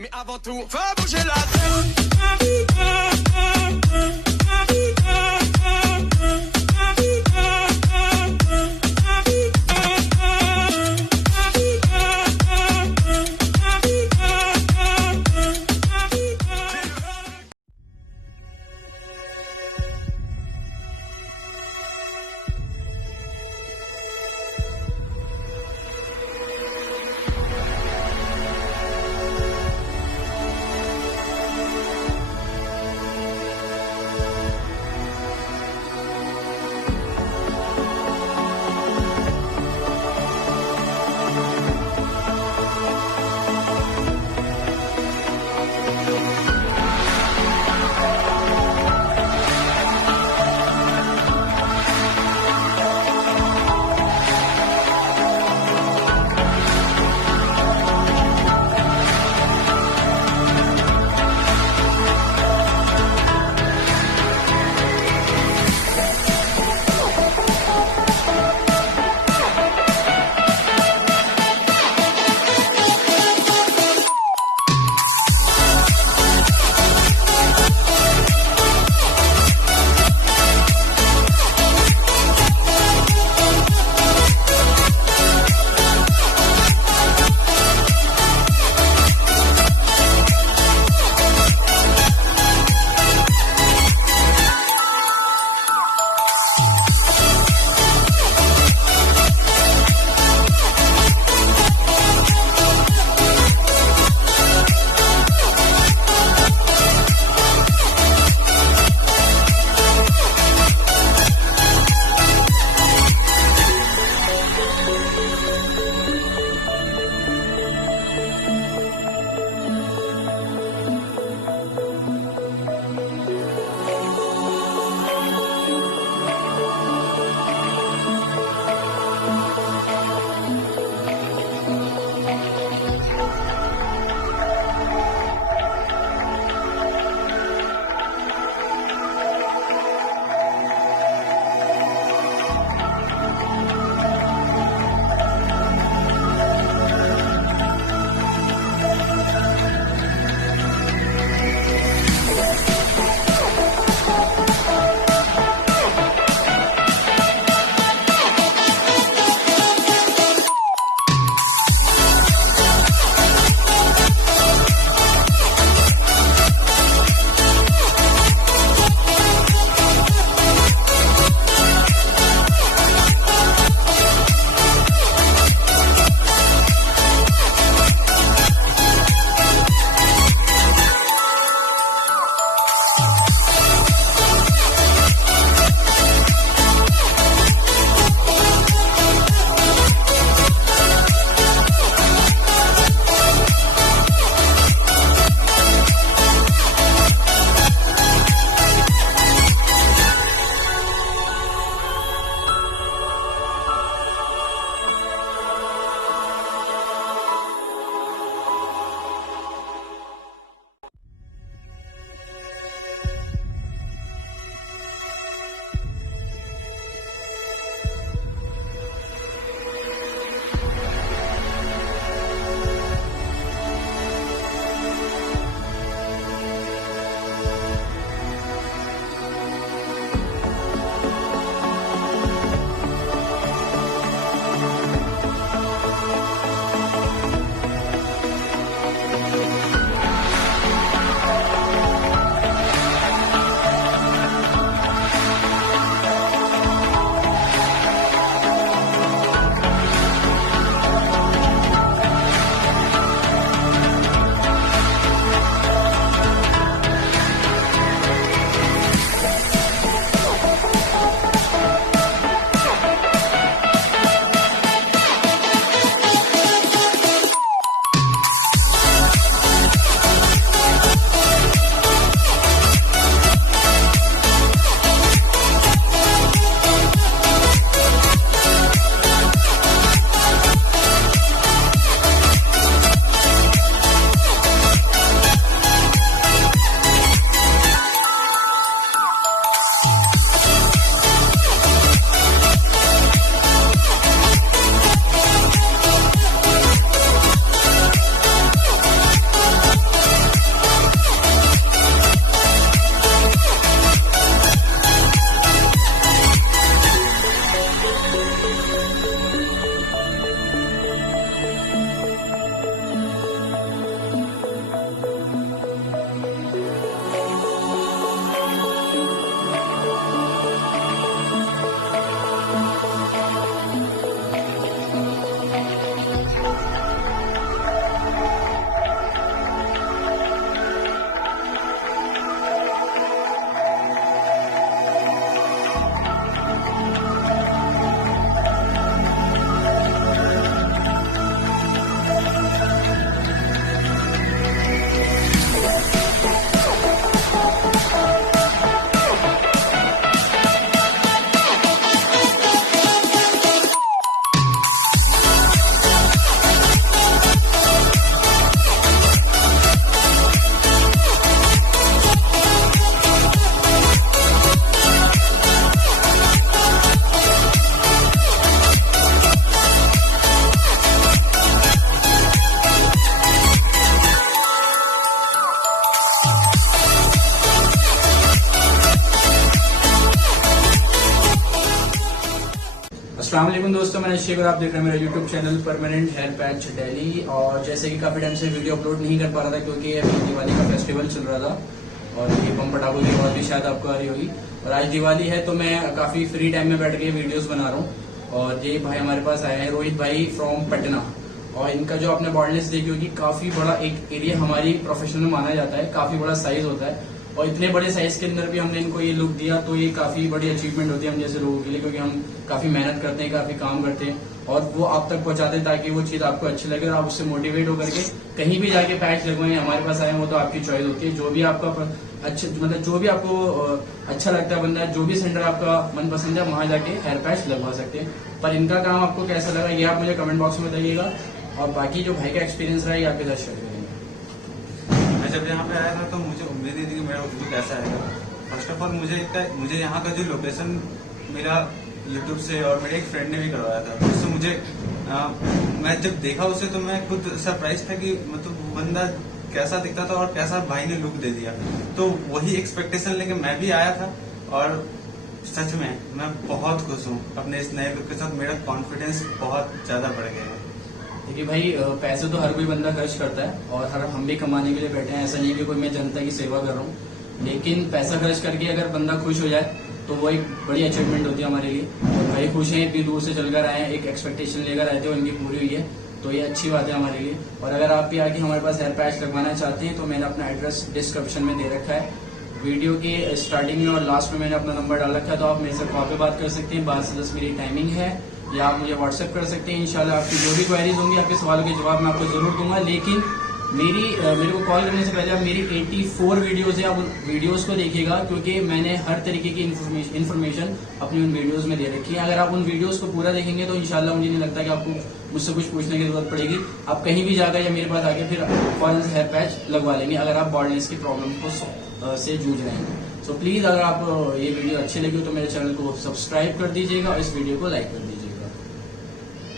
Mais avant tout, faut bouger la tête. अस्सलाम वालेकुम दोस्तों, मैं शेख और आप देख रहे हैं मेरा YouTube channel permanent hair patch Delhi. और जैसे कि काफी टाइम से वीडियो अपलोड नहीं कर पा रहा था क्योंकि अभी दिवाली का फेस्टिवल चल रहा था और ये बम पटाखों की आवाज भी शायद आपको आ रही होगी। और आज दिवाली है तो मैं काफी फ्री टाइम में बैठ के वीडियोस बना रहा हूँ। और ये भाई हमारे पास आए हैं, रोहित भाई फ्रॉम पटना। और इनका जो आपने बॉल्डनेस देखी होगी, काफी बड़ा एक एरिया हमारी प्रोफेशन में माना जाता है, काफी बड़ा साइज होता है। और इतने बड़े साइज के अंदर भी हमने इनको ये लुक दिया तो ये काफी बड़ी अचीवमेंट होती है हम जैसे लोगों के लिए, क्योंकि हम काफी मेहनत करते हैं, काफी काम करते हैं और वो आप तक पहुंचाते हैं ताकि वो चीज आपको अच्छी लगे और आप उससे मोटिवेट होकर के कहीं भी जाके पैच लगवाएं। हमारे पास आए वो तो आपकी चॉइस होती है, जो भी आपका अच्छा मतलब जो भी आपको अच्छा लगता है बंदा, जो भी सेंटर आपका मन पसंद है वहां जाके हेयर पैच लगवा सकते हैं। पर इनका काम आपको कैसा लगा ये आप मुझे कमेंट बॉक्स में बताइएगा। और बाकी जो भाई का एक्सपीरियंस रहा ये आपके साथ शेयर करेंगे। जब यहाँ पे आया था तो मुझे उम्मीद ही थी कि मेरा उर्दू कैसा आएगा। फर्स्ट ऑफ ऑल मुझे यहाँ का जो लोकेशन मिला यूट्यूब से और मेरे एक फ्रेंड ने भी करवाया था, उससे मुझे मैं जब देखा उसे तो मैं खुद सरप्राइज था कि मतलब बंदा कैसा दिखता था और कैसा भाई ने लुक दे दिया। तो वही एक्सपेक्टेशन लेके मैं भी आया था और सच में मैं बहुत खुश हूँ अपने इस नए लुक के साथ। मेरा कॉन्फिडेंस बहुत ज्यादा बढ़ गया है। देखिए भाई, पैसे तो हर कोई बंदा खर्च करता है और हर हम भी कमाने के लिए बैठे हैं। ऐसा नहीं कि कोई मैं जनता की सेवा कर रहा हूँ, लेकिन पैसा खर्च करके अगर बंदा खुश हो जाए तो वो एक बड़ी अचीवमेंट होती है हमारे लिए। और भाई खुश हैं, इतनी दूर से चलकर आए हैं, एक एक्सपेक्टेशन लेकर आए थे और इनकी पूरी हुई है तो ये अच्छी बात है हमारे लिए। और अगर आप भी आके हमारे पास हेयर पैच लगवाना चाहते हैं तो मैंने अपना एड्रेस डिस्क्रिप्शन में दे रखा है। वीडियो के स्टार्टिंग में और लास्ट में मैंने अपना नंबर डाल रखा है, तो आप मेरे से कॉल पे बात कर सकते हैं। 12 से 10 मेरी टाइमिंग है, या आप मुझे व्हाट्सएप कर सकते हैं। इंशाल्लाह आपकी जो भी क्वेरीज होंगी, आपके सवालों के जवाब मैं आपको जरूर दूंगा। लेकिन मेरे को कॉल करने से पहले आप मेरी 84 वीडियोज है, आप उन वीडियोज को देखिएगा क्योंकि मैंने हर तरीके की इन्फॉर्मेशन अपनी उन वीडियोज में दे रखी है। अगर आप उन वीडियोज को पूरा देखेंगे तो इंशाल्लाह मुझे नहीं लगता कि आपको मुझसे कुछ पूछने की जरूरत पड़ेगी। आप कहीं भी जाकर या मेरे पास आके फिर फौरन से हेयर पैच लगवा लेंगे अगर आप बॉल्डनेस की प्रॉब्लम को से जूझ रहे हैं। सो प्लीज अगर आप ये वीडियो अच्छी लगी हो तो मेरे चैनल को सब्सक्राइब कर दीजिएगा और इस वीडियो को लाइक कर दीजिएगा।